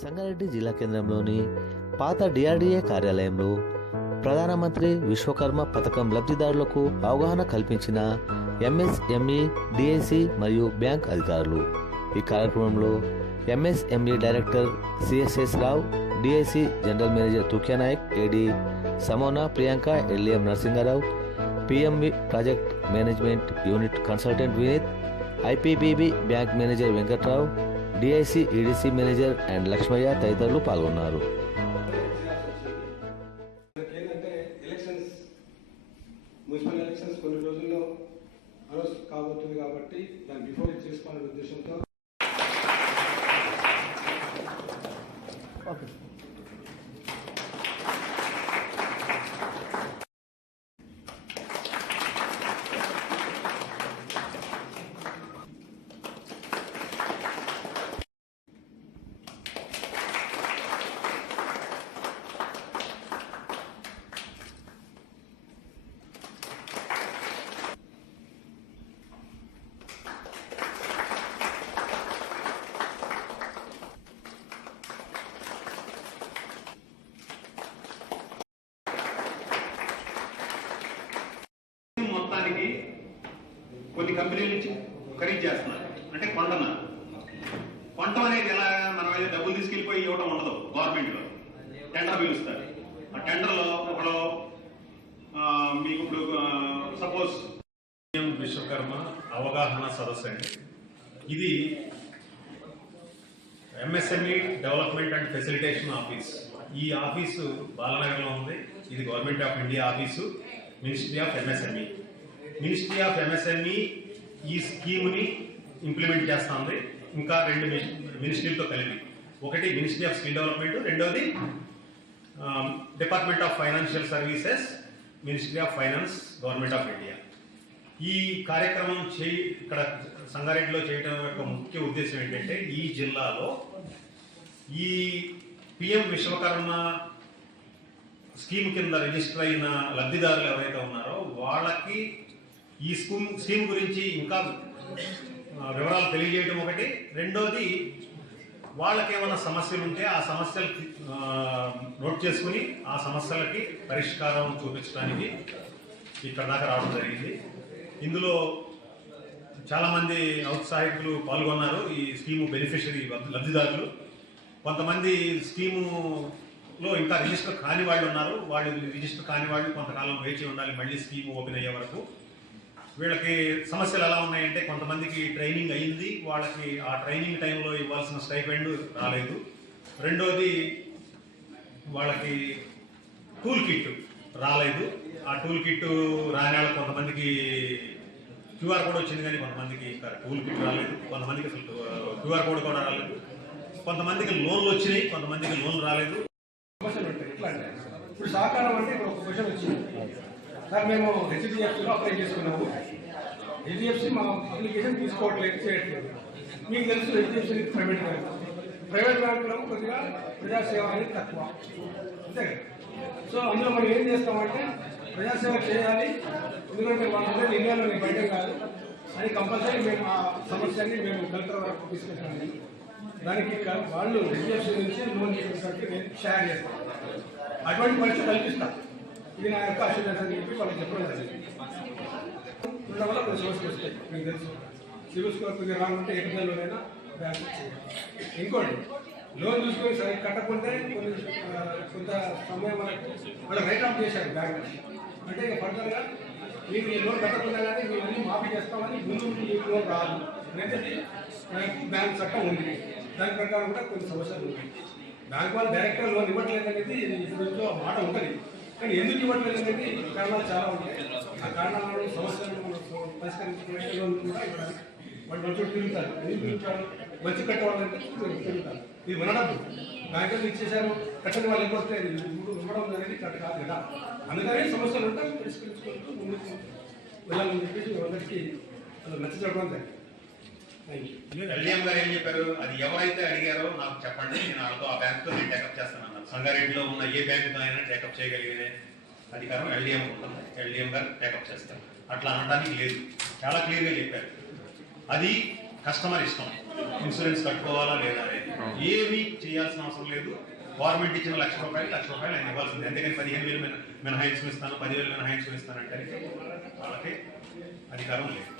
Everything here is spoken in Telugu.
సంగారెడ్డి జిల్లా కేంద్రంలోని పాత డిఆర్డీఏ కార్యాలయంలో ప్రధానమంత్రి విశ్వకర్మ పథకం లబ్ధిదారులకు అవగాహన కల్పించిన ఎంఎస్ఎంఈ, డిఐసి మరియు బ్యాంక్ అధికారులు. ఈ కార్యక్రమంలో MSME director CSS Rao, DIC general manager Tukya Nayak, AD Samona Priyanka, LM Narasimharao, PMV project management unit consultant Vineeth, IPBB bank manager Venkatrao, DIC EDC manager and Lakshmaiah తదితరులు పాల్గొన్నారు. మున్సిపల్ ఎలక్షన్స్ కొన్ని రోజుల్లో అనౌన్స్ కాబోతుంది కాబట్టి దాన్ని బిఫోర్ చేసుకోవాలనే ఉద్దేశంతో మొత్తానికి కొన్ని కంపెనీల నుంచి ఖరీదు చేస్తున్నారు, అంటే కొంటున్నారు. కొనటం అనేది ఎలా, మనం అయితే డబ్బులు తీసుకెళ్ళిపోయి ఇవ్వటం ఉండదు. గవర్నమెంట్లో టెండర్ పిలుస్తారు. ఆ టెండర్లో ఒకడు మీకు ఇప్పుడు సపోజ్ విశ్వకర్మ అవగాహన సదస్సు అండి. ఇది MSME development and facilitation office. ఈ ఆఫీసు బాలనగర్లో ఉంది. ఇది government of India office, ministry of MSME. Ministry of MSME ఈ స్కీమ్ని ఇంప్లిమెంట్ చేస్తుంది. ఇంకా రెండు మినిస్ట్రీలతో కలిపి, ఒకటి మినిస్ట్రీ ఆఫ్ స్కిల్ డెవలప్మెంట్, రెండోది department of financial services, ministry of finance, government of India. ఈ కార్యక్రమం ఇక్కడ సంగారెడ్డిలో చేయడం యొక్క ముఖ్య ఉద్దేశం ఏంటంటే, ఈ జిల్లాలో ఈ పిఎం విశ్వకర్మ స్కీమ్ కింద రిజిస్టర్ అయిన లబ్ధిదారులు ఎవరైతే ఉన్నారో వాళ్ళకి ఈ స్కీమ్ గురించి ఇంకా వివరాలు తెలియజేయడం ఒకటి. రెండోది, వాళ్ళకి ఏమైనా సమస్యలు ఉంటే ఆ సమస్యలు నోట్ చేసుకుని ఆ సమస్యలకి పరిష్కారం చూపించడానికి ఇక్కడ దాకా రావడం జరిగింది. ఇందులో చాలామంది ఔత్సాహికులు పాల్గొన్నారు. ఈ స్కీము బెనిఫిషరీ లబ్ధిదారులు. కొంతమంది స్కీములో ఇంకా రిజిస్టర్ కాని వాళ్ళు ఉన్నారు. వాళ్ళు రిజిస్టర్ కాని వాళ్ళు కొంతకాలం వేచి ఉండాలి మళ్ళీ స్కీమ్ ఓపెన్ అయ్యే వరకు. వీళ్ళకి సమస్యలు ఎలా ఉన్నాయంటే, కొంతమందికి ట్రైనింగ్ అయ్యింది, వాళ్ళకి ఆ ట్రైనింగ్ టైంలో ఇవ్వాల్సిన స్టైపెండ్ రాలేదు. రెండోది, వాళ్ళకి టూల్ కిట్ రాలేదు. ఆ టూల్ కిట్ రాని వాళ్ళకి కొంతమందికి క్యూఆర్ కోడ్ వచ్చింది, కానీ కొంతమందికి ఇంకా టూల్ కిట్ రాలేదు. కొంతమందికి అసలు క్యూఆర్ కోడ్ కూడా రాలేదు. కొంతమందికి లోన్లు వచ్చినాయి, కొంతమందికి లోన్లు రాలేదు. సమస్యలు ఉంటాయి. ఎట్లా అంటే, ఇప్పుడు సహకారం అంటే ఇప్పుడు ఒక క్వశ్చన్ వచ్చింది సార్, మేము హెచ్డిఎఫ్సిలో అప్లై చేసుకున్నాము, హెచ్డిఎఫ్సి మా అప్లికేషన్ తీసుకోవట్లేదు, చేయట్లేదు. మీకు తెలుసు హెచ్డిఎఫ్సి ప్రైవేట్ బ్యాంక్, ప్రైవేట్ బ్యాంకులో కొద్దిగా ప్రజాసేవ అనేది తక్కువ, అంతే కదా. సో అందులో మనం ఏం చేస్తామంటే, ప్రజాసేవ చేయాలి, ఎందుకంటే వాళ్ళందరూ ఇండియాలో బయట కాదు అని కంపల్సరీ మేము ఆ సమస్యని మేము కలెక్టర్ వరకు తీసుకెళ్తాము. దానికి వాళ్ళు హెచ్డిఎఫ్సి నుంచి లోన్ తీసుకున్నట్టు నేను షేర్ చేస్తాను. అటువంటి పరిస్థితి కల్పిస్తాను. ఇది నా యొక్క అష్యూరెన్స్ అని చెప్పి వాళ్ళకి చెప్పడం జరిగింది. ఉండడం వల్ల కొన్ని సమస్యలు వస్తాయి. మీకు తెలుసు, సివిల్ స్కోర్ కొద్దిగా రాకుంటే ఎటుదలోనైనా బ్యాంక్ చేయాలి. ఇంకోటి, లోన్ చూసుకొని సరే కట్టకుంటే కొంత సమయం వాళ్ళు రైట్ ఆఫ్ చేశారు బ్యాంక్. అంటే ఇక ఫర్దర్గా మీకు ఈ లోన్ కట్టకుండా కానీ మేము అన్ని మాఫీ చేస్తామని ముందు మీకు లోన్ రాదు అనేది బ్యాంక్ చట్టం ఉంది. దాని ప్రకారం కూడా కొన్ని సమస్యలు ఉన్నాయి. బ్యాంక్ వాళ్ళు డైరెక్ట్గా లోన్ ఇవ్వట్లేదు అనేది ఇప్పుడు మాట ఉంటుంది, కానీ ఎందుకు ఇవ్వట్లేదు అనేది కారణాలు చాలా ఉంటాయి. ఆ కారణాలను సమస్యలను పరిష్కరించడానికి లోన్ కూడా ఇవ్వడానికి వాళ్ళు మంచి తిరుగుతారు. ఎందుకు తిరుగుతారు? మంచి కట్టవాలంటే తిరుగుతారు. ఇది మన డబ్బు బ్యాంకులు ఇచ్చేసారు, కట్టని వాళ్ళు ఇవ్వస్తే ఇవ్వడం అనేది కట్ట కాదు కదా. అందుకని సమస్యలు ఉంటాయి, పరిష్కరించుకుంటూ ముందుకు వెళ్ళాలని చెప్పేసి అందరికీ నచ్చ చెప్పడం జరిగింది. ఎల్ఎం గారు ఏం చెప్పారు, అది ఎవరైతే అడిగారో నాకు చెప్పండి, నేను వాళ్ళతో ఆ బ్యాంకుతో నేను టేకప్ చేస్తానన్నారు. సంగారెడ్డిలో ఉన్న ఏ బ్యాంకుతో అయినా టేకప్ చేయగలిగే అధికారం ఎల్డిఎం ఉంటుంది. ఎల్డిఎం గారు టేకప్ చేస్తారు. అట్లా అనడానికి లేదు, చాలా క్లియర్గా చెప్పారు. అది కస్టమర్ ఇష్టం, ఇన్సూరెన్స్ కట్టుకోవాలా లేదా అనేది. ఏమీ చేయాల్సిన అవసరం లేదు. గవర్నమెంట్ ఇచ్చిన ₹1,00,000 ఆయన ఇవ్వాల్సింది. అంతేగాని 15,000 మినహాయించు ఇస్తాను, 10,000 మినహాయించు ఇస్తానంటే వాళ్ళకి అధికారం లేదు.